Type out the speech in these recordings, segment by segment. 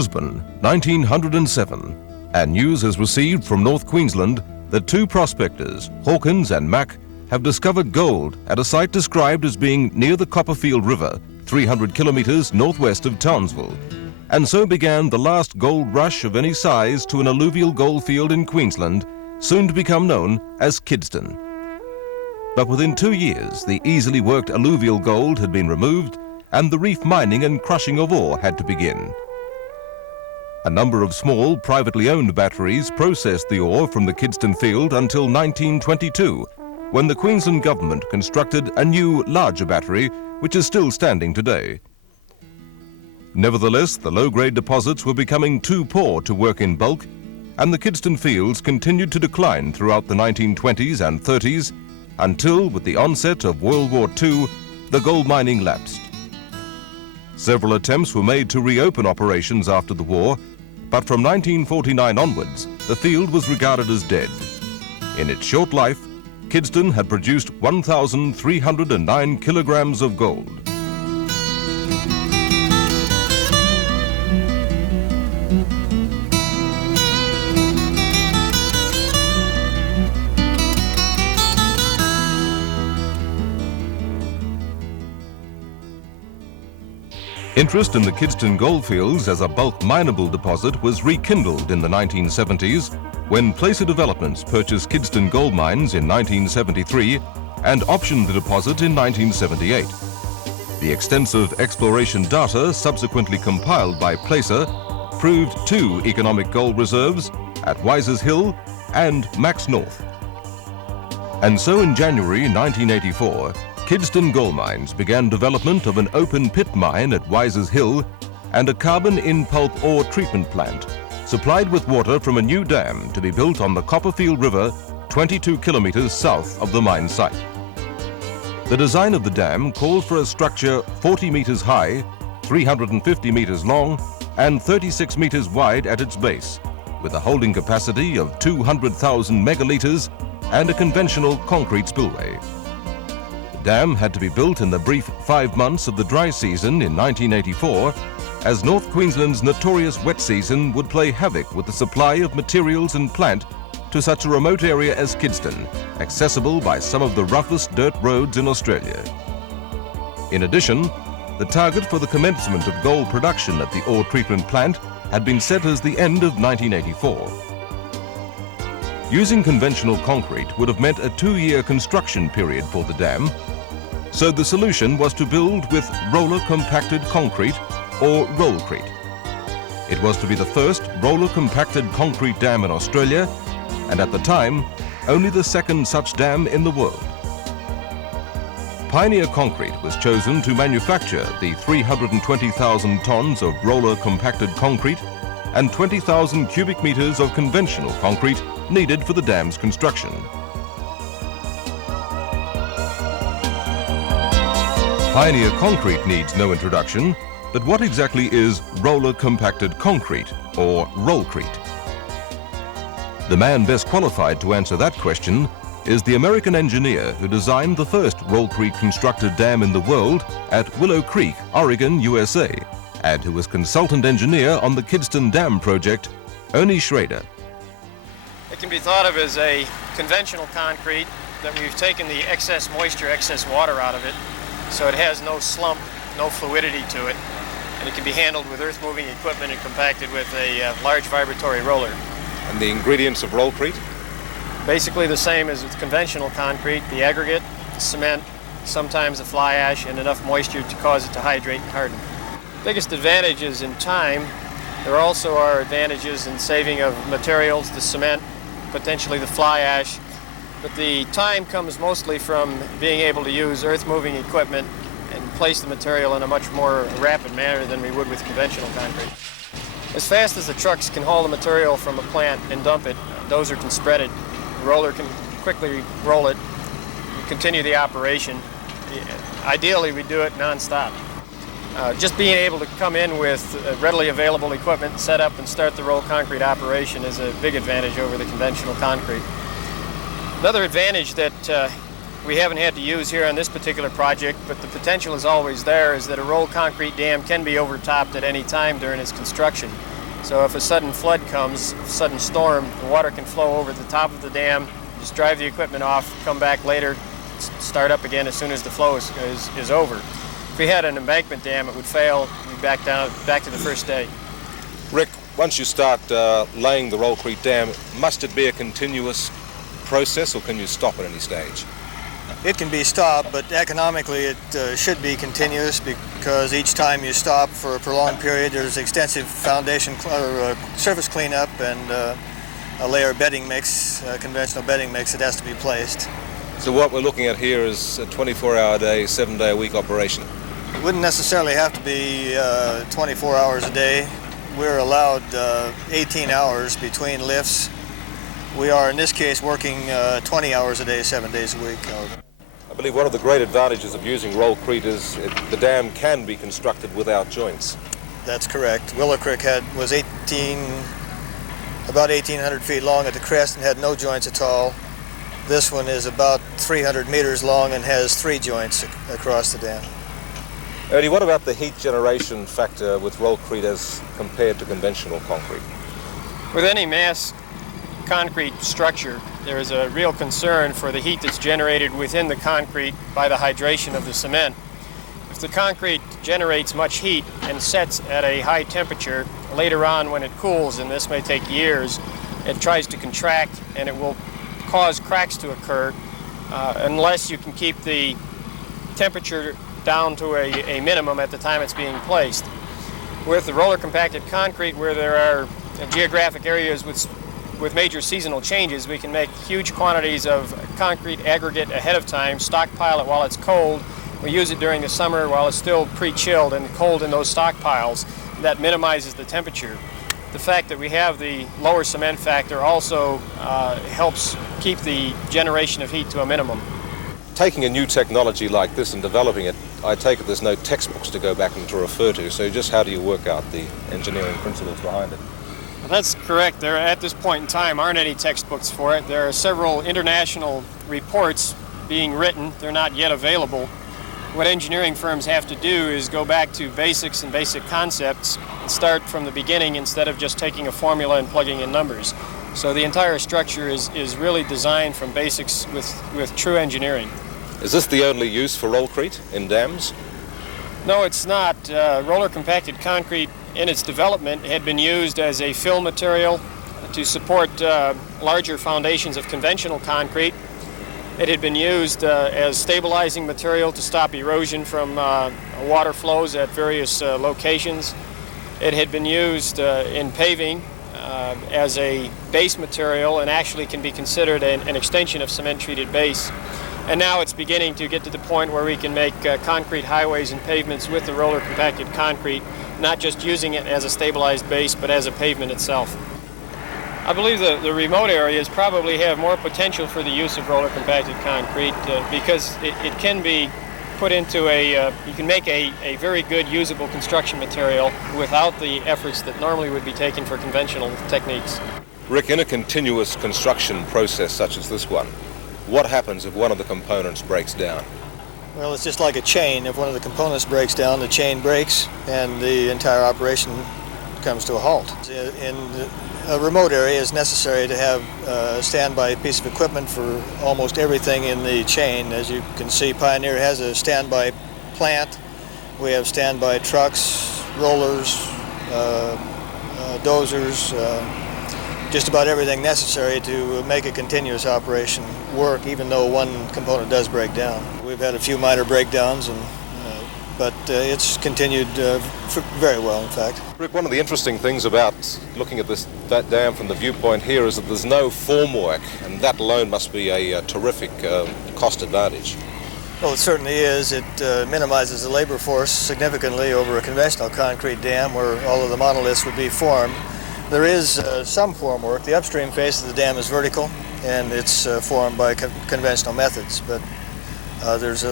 Brisbane, 1907, and news is received from North Queensland that two prospectors, Hawkins and Mack, have discovered gold at a site described as being near the Copperfield River, 300 kilometres northwest of Townsville. And so began the last gold rush of any size to an alluvial goldfield in Queensland, soon to become known as Kidston. But within 2 years, the easily worked alluvial gold had been removed and the reef mining and crushing of ore had to begin. A number of small, privately owned batteries processed the ore from the Kidston field until 1922, when the Queensland government constructed a new, larger battery, which is still standing today. Nevertheless, the low-grade deposits were becoming too poor to work in bulk, and the Kidston fields continued to decline throughout the 1920s and 30s, until, with the onset of World War II, the gold mining lapsed. Several attempts were made to reopen operations after the war, but from 1949 onwards, the field was regarded as dead. In its short life, Kidston had produced 1,309 kilograms of gold. Interest in the Kidston goldfields as a bulk mineable deposit was rekindled in the 1970s when Placer Developments purchased Kidston gold mines in 1973 and optioned the deposit in 1978. The extensive exploration data subsequently compiled by Placer proved two economic gold reserves at Wises Hill and Max North. And so in January 1984, Kidston Gold Mines began development of an open pit mine at Wises Hill and a carbon-in-pulp ore treatment plant, supplied with water from a new dam to be built on the Copperfield River, 22 kilometres south of the mine site. The design of the dam called for a structure 40 metres high, 350 metres long, and 36 metres wide at its base, with a holding capacity of 200,000 megalitres and a conventional concrete spillway. The dam had to be built in the brief 5 months of the dry season in 1984, as North Queensland's notorious wet season would play havoc with the supply of materials and plant to such a remote area as Kidston, accessible by some of the roughest dirt roads in Australia. In addition, the target for the commencement of gold production at the ore treatment plant had been set as the end of 1984. Using conventional concrete would have meant a 2-year construction period for the dam, so the solution was to build with roller compacted concrete or rollcrete. It was to be the first roller compacted concrete dam in Australia, and at the time, only the second such dam in the world. Pioneer Concrete was chosen to manufacture the 320,000 tons of roller compacted concrete and 20,000 cubic meters of conventional concrete needed for the dam's construction. Pioneer Concrete needs no introduction, but what exactly is roller compacted concrete, or rollcrete? The man best qualified to answer that question is the American engineer who designed the first rollcrete constructed dam in the world at Willow Creek, Oregon, USA, and who was consultant engineer on the Kidston Dam project, Ernie Schrader. It can be thought of as a conventional concrete that we've taken the excess moisture, excess water out of it, so it has no slump, no fluidity to it, and it can be handled with earth-moving equipment and compacted with a large vibratory roller. And the ingredients of rollcrete? Basically the same as with conventional concrete: the aggregate, the cement, sometimes the fly ash, and enough moisture to cause it to hydrate and harden. Biggest advantage is in time. There also are advantages in saving of materials, the cement, potentially the fly ash, but the time comes mostly from being able to use earth-moving equipment and place the material in a much more rapid manner than we would with conventional concrete. As fast as the trucks can haul the material from a plant and dump it, a dozer can spread it, the roller can quickly roll it, and continue the operation. Ideally, we do it non-stop. Just being able to come in with readily available equipment, set up and start the roll concrete operation is a big advantage over the conventional concrete. Another advantage that we haven't had to use here on this particular project, but the potential is always there, is that a roll concrete dam can be overtopped at any time during its construction. So if a sudden flood comes, a sudden storm, the water can flow over the top of the dam, just drive the equipment off, come back later, start up again as soon as the flow is over. If we had an embankment dam, it would fail, we'd be back to the first day. Rick, once you start laying the Rollcrete Dam, must it be a continuous process or can you stop at any stage? It can be stopped, but economically it should be continuous because each time you stop for a prolonged period, there's extensive foundation or surface cleanup and a layer bedding mix, conventional bedding mix that has to be placed. So what we're looking at here is a 24-hour day, 7-day-a-week operation. It wouldn't necessarily have to be 24 hours a day. We're allowed 18 hours between lifts. We are, in this case, working 20 hours a day, 7 days a week. I believe one of the great advantages of using Rollcrete is the dam can be constructed without joints. That's correct. Willow Creek was about 1,800 feet long at the crest and had no joints at all. This one is about 300 meters long and has 3 joints across the dam. Ernie, what about the heat generation factor with Rollcrete as compared to conventional concrete? With any mass concrete structure, there is a real concern for the heat that's generated within the concrete by the hydration of the cement. If the concrete generates much heat and sets at a high temperature, later on when it cools, and this may take years, it tries to contract and it will cause cracks to occur unless you can keep the temperature down to a minimum at the time it's being placed. With the roller compacted concrete, where there are geographic areas with major seasonal changes, we can make huge quantities of concrete aggregate ahead of time, stockpile it while it's cold. We use it during the summer while it's still pre-chilled and cold in those stockpiles. That minimizes the temperature. The fact that we have the lower cement factor also helps keep the generation of heat to a minimum. Taking a new technology like this and developing it, I take it there's no textbooks to go back and to refer to, so just how do you work out the engineering principles behind it? That's correct. There, at this point in time, aren't any textbooks for it. There are several international reports being written. They're not yet available. What engineering firms have to do is go back to basics and basic concepts and start from the beginning instead of just taking a formula and plugging in numbers. So the entire structure is really designed from basics with true engineering. Is this the only use for Rollcrete in dams? No, it's not. Roller compacted concrete in its development had been used as a fill material to support larger foundations of conventional concrete. It had been used as stabilizing material to stop erosion from water flows at various locations. It had been used in paving as a base material and actually can be considered an extension of cement-treated base. And now it's beginning to get to the point where we can make concrete highways and pavements with the roller compacted concrete, not just using it as a stabilized base, but as a pavement itself. I believe the remote areas probably have more potential for the use of roller compacted concrete because it can be put into you can make a very good usable construction material without the efforts that normally would be taken for conventional techniques. Rick, in a continuous construction process such as this one, what happens if one of the components breaks down? Well, it's just like a chain. If one of the components breaks down, the chain breaks and the entire operation comes to a halt. In a remote area, it's necessary to have a standby piece of equipment for almost everything in the chain. As you can see, Pioneer has a standby plant. We have standby trucks, rollers, dozers, just about everything necessary to make a continuous operation work, even though one component does break down. We've had a few minor breakdowns, but it's continued very well, in fact. Rick, one of the interesting things about looking at that dam from the viewpoint here is that there's no formwork, and that alone must be a terrific cost advantage. Well, it certainly is. It minimizes the labor force significantly over a conventional concrete dam where all of the monoliths would be formed. There is some formwork. The upstream face of the dam is vertical, and it's formed by conventional methods, but there's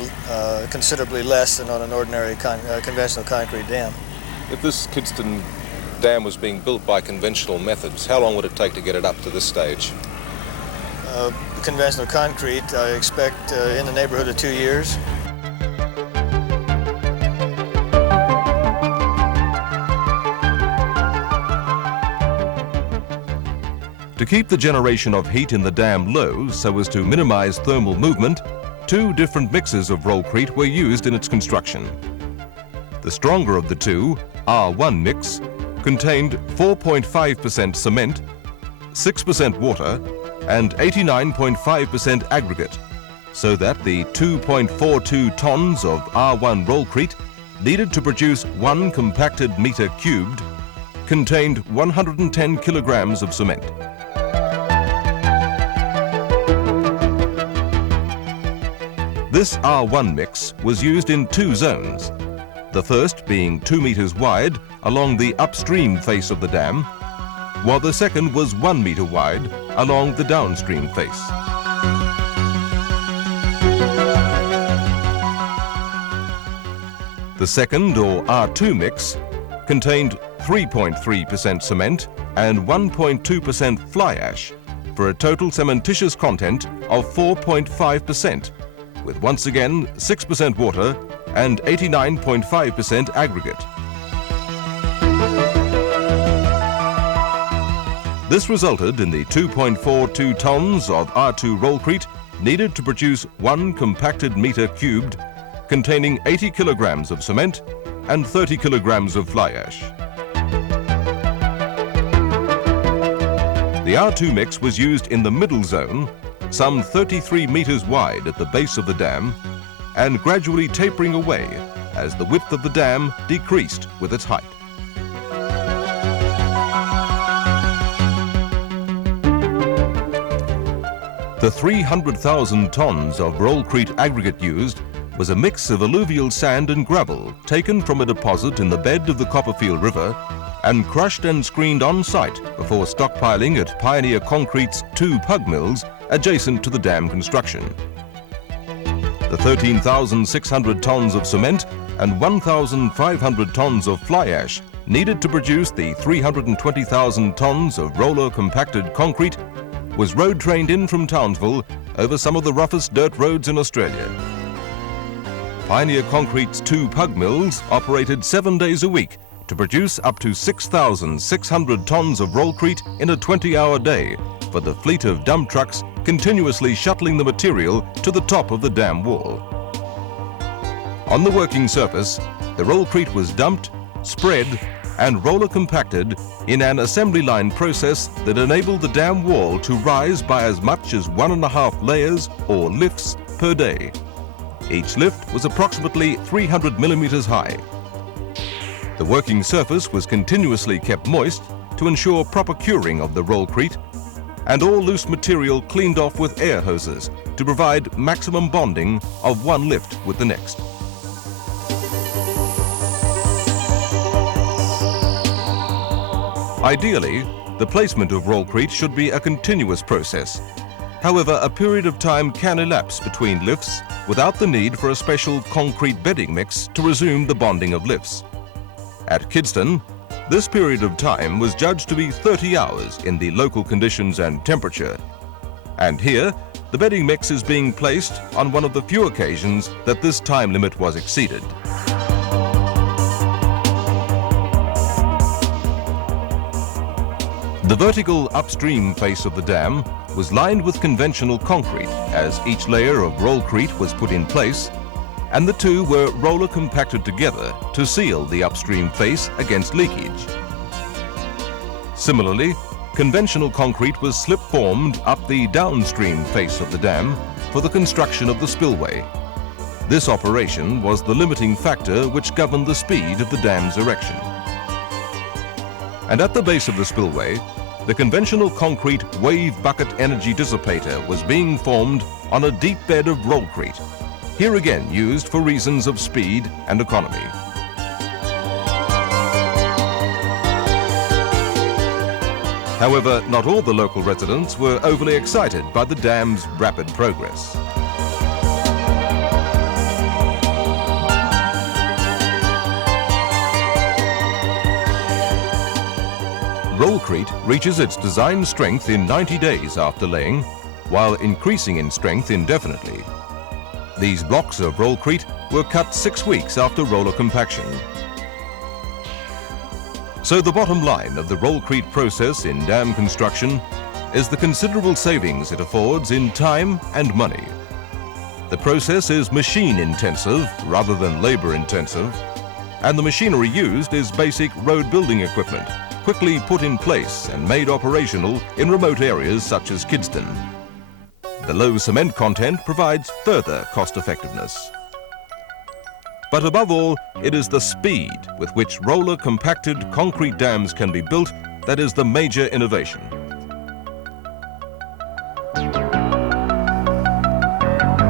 considerably less than on an ordinary conventional concrete dam. If this Kidston dam was being built by conventional methods, how long would it take to get it up to this stage? Conventional concrete, I expect in the neighborhood of 2 years. To keep the generation of heat in the dam low so as to minimize thermal movement, two different mixes of rollcrete were used in its construction. The stronger of the two, R1 mix, contained 4.5% cement, 6% water, and 89.5% aggregate, so that the 2.42 tons of R1 rollcrete needed to produce 1 compacted meter cubed contained 110 kilograms of cement. This R1 mix was used in two zones, the first being 2 meters wide along the upstream face of the dam, while the second was 1 meter wide along the downstream face. The second, or R2 mix, contained 3.3% cement and 1.2% fly ash for a total cementitious content of 4.5%, with once again 6% water and 89.5% aggregate. This resulted in the 2.42 tons of R2 rollcrete needed to produce 1 compacted meter cubed containing 80 kilograms of cement and 30 kilograms of fly ash. The R2 mix was used in the middle zone, some 33 meters wide at the base of the dam, and gradually tapering away as the width of the dam decreased with its height. The 300,000 tons of rollcrete aggregate used was a mix of alluvial sand and gravel taken from a deposit in the bed of the Copperfield River and crushed and screened on site before stockpiling at Pioneer Concrete's 2 pug mills adjacent to the dam construction. The 13,600 tons of cement and 1,500 tons of fly ash needed to produce the 320,000 tons of roller compacted concrete was road trained in from Townsville over some of the roughest dirt roads in Australia. Pioneer Concrete's 2 pug mills operated 7 days a week to produce up to 6,600 tons of rollcrete in a 20-hour day for the fleet of dump trucks continuously shuttling the material to the top of the dam wall. On the working surface, the rollcrete was dumped, spread, and roller compacted in an assembly line process that enabled the dam wall to rise by as much as 1.5 layers or lifts per day. Each lift was approximately 300 millimeters high. The working surface was continuously kept moist to ensure proper curing of the rollcrete, and all loose material cleaned off with air hoses to provide maximum bonding of one lift with the next. Ideally, the placement of rollcrete should be a continuous process. However, a period of time can elapse between lifts without the need for a special concrete bedding mix to resume the bonding of lifts. At Kidston, this period of time was judged to be 30 hours in the local conditions and temperature. And here, the bedding mix is being placed on one of the few occasions that this time limit was exceeded. The vertical upstream face of the dam was lined with conventional concrete as each layer of rollcrete was put in place, and the two were roller compacted together to seal the upstream face against leakage. Similarly, conventional concrete was slip-formed up the downstream face of the dam for the construction of the spillway. This operation was the limiting factor which governed the speed of the dam's erection. And at the base of the spillway, the conventional concrete wave bucket energy dissipator was being formed on a deep bed of rollcrete, here again used for reasons of speed and economy. However, not all the local residents were overly excited by the dam's rapid progress. Rollcrete reaches its design strength in 90 days after laying, while increasing in strength indefinitely. These blocks of rollcrete were cut 6 weeks after roller compaction. So the bottom line of the rollcrete process in dam construction is the considerable savings it affords in time and money. The process is machine-intensive rather than labor-intensive, and the machinery used is basic road building equipment, quickly put in place and made operational in remote areas such as Kidston. The low cement content provides further cost-effectiveness. But above all, it is the speed with which roller-compacted concrete dams can be built that is the major innovation.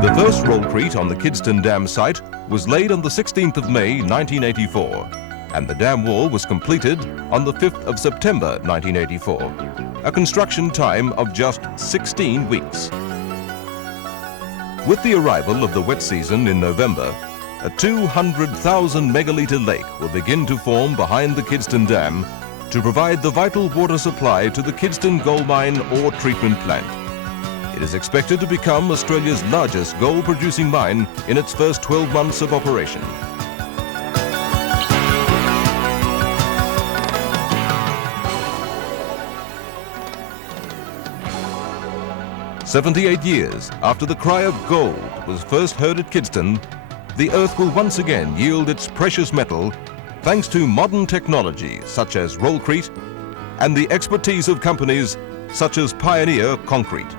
The first rollcrete on the Kidston Dam site was laid on the 16th of May 1984, and the dam wall was completed on the 5th of September 1984, a construction time of just 16 weeks. With the arrival of the wet season in November, a 200,000 megalitre lake will begin to form behind the Kidston Dam to provide the vital water supply to the Kidston Gold Mine ore treatment plant. It is expected to become Australia's largest gold-producing mine in its first 12 months of operation. "78 years after the cry of gold was first heard at Kidston, the earth will once again yield its precious metal thanks to modern technology such as rollcrete and the expertise of companies such as Pioneer Concrete."